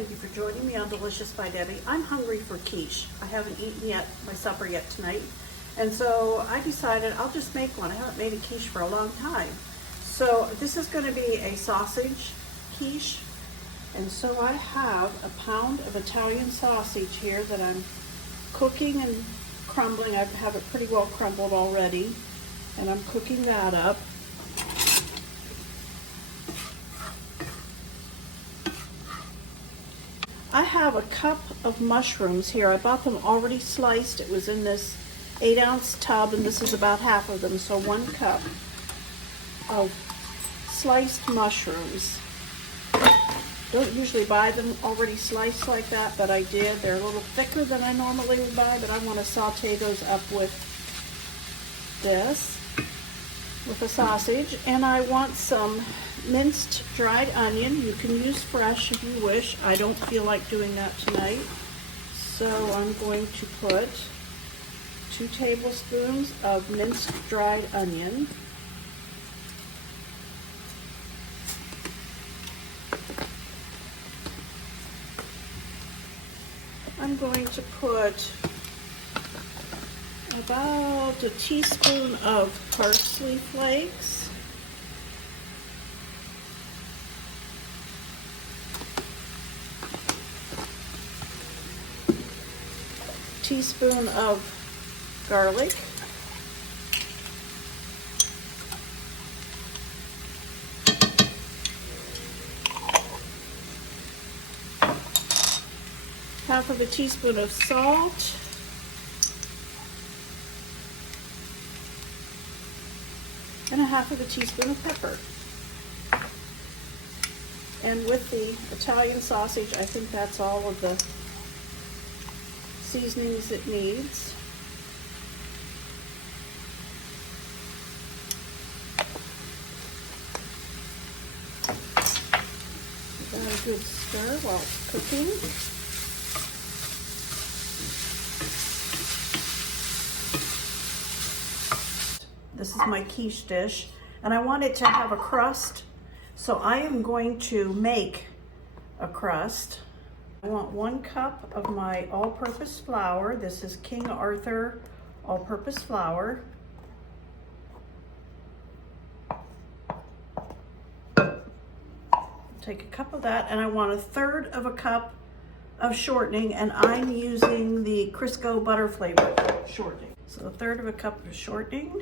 thank you for joining me on Delicious by Debbie. I'm hungry for quiche. I haven't eaten my supper yet tonight, and so I decided I'll just make one. I haven't made a quiche for a long time. So this is going to be a sausage quiche, and so I have a pound of Italian sausage here that I'm cooking and crumbling. I have it pretty well crumbled already, and I'm cooking that up. I have a cup of mushrooms here. I bought them already sliced. It was in this 8-ounce tub, and this is about half of them, so 1 cup of sliced mushrooms. Don't usually buy them already sliced like that, but I did. They're a little thicker than I normally would buy, but I want to saute those up with this, with the sausage. And I want some minced dried onion. You can use fresh if you wish. I don't feel like doing that tonight. So I'm going to put 2 tablespoons of minced dried onion. I'm going to put about a teaspoon of Parsley Flakes. Teaspoon of garlic, half of a teaspoon of salt, and a half of a teaspoon of pepper. And with the Italian sausage, I think that's all of the seasonings it needs. Give that a good stir while it's cooking. This is my quiche dish, and I want it to have a crust, so I am going to make a crust. I want 1 cup of my all-purpose flour. This is King Arthur all-purpose flour. Take a cup of that, and I want 1/3 of a cup of shortening, and I'm using the Crisco butter flavored shortening. So 1/3 of a cup of shortening,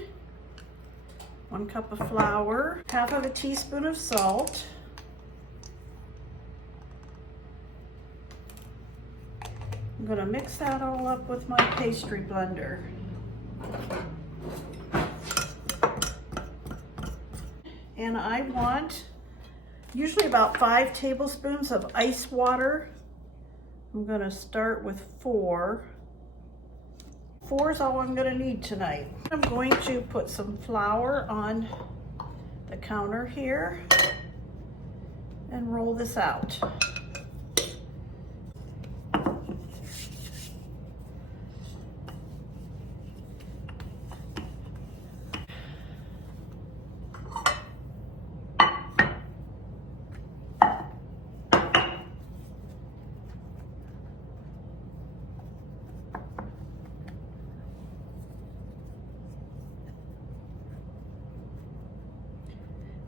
1 cup of flour, half of a teaspoon of salt, I'm going to mix that all up with my pastry blender. And I want usually about 5 tablespoons of ice water. I'm going to start with 4. 4 is all I'm going to need tonight. I'm going to put some flour on the counter here and roll this out.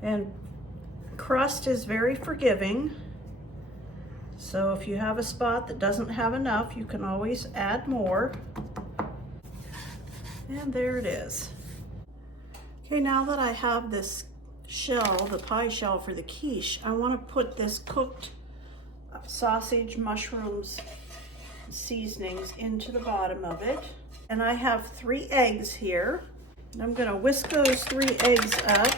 And crust is very forgiving, so if you have a spot that doesn't have enough, you can always add more. And there it is. Okay, now that I have this shell, the pie shell for the quiche, I want to put this cooked sausage, mushrooms, seasonings into the bottom of it. And I have 3 eggs here. And I'm going to whisk those 3 eggs up.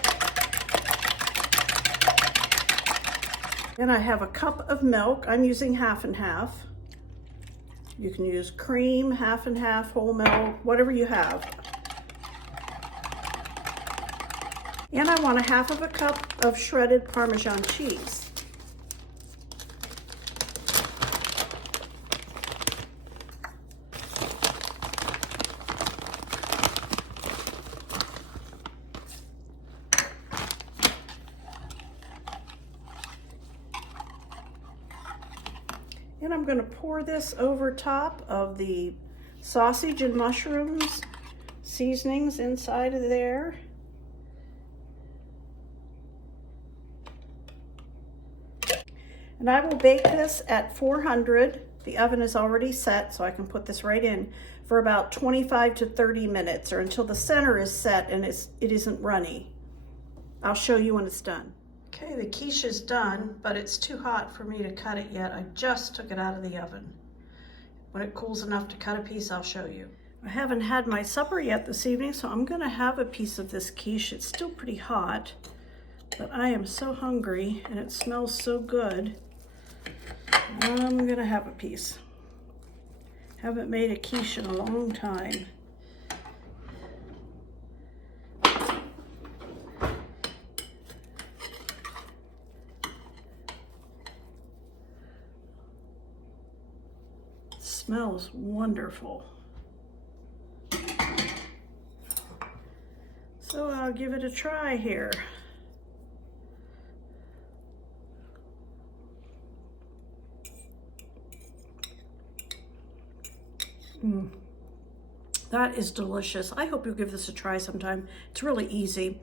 And I have a cup of milk. I'm using half and half. You can use cream, half and half, whole milk, whatever you have. And I want 1/2 cup of shredded Parmesan cheese. And I'm going to pour this over top of the sausage and mushrooms seasonings inside of there. And I will bake this at 400. The oven is already set, so I can put this right in for about 25 to 30 minutes, or until the center is set and it isn't runny. I'll show you when it's done. Okay, the quiche is done, but it's too hot for me to cut it yet. I just took it out of the oven. When it cools enough to cut a piece, I'll show you. I haven't had my supper yet this evening, so I'm gonna have a piece of this quiche. It's still pretty hot, but I am so hungry and it smells so good. I'm gonna have a piece. Haven't made a quiche in a long time. Smells wonderful. So I'll give it a try here. That is delicious. I hope you'll give this a try sometime. It's really easy.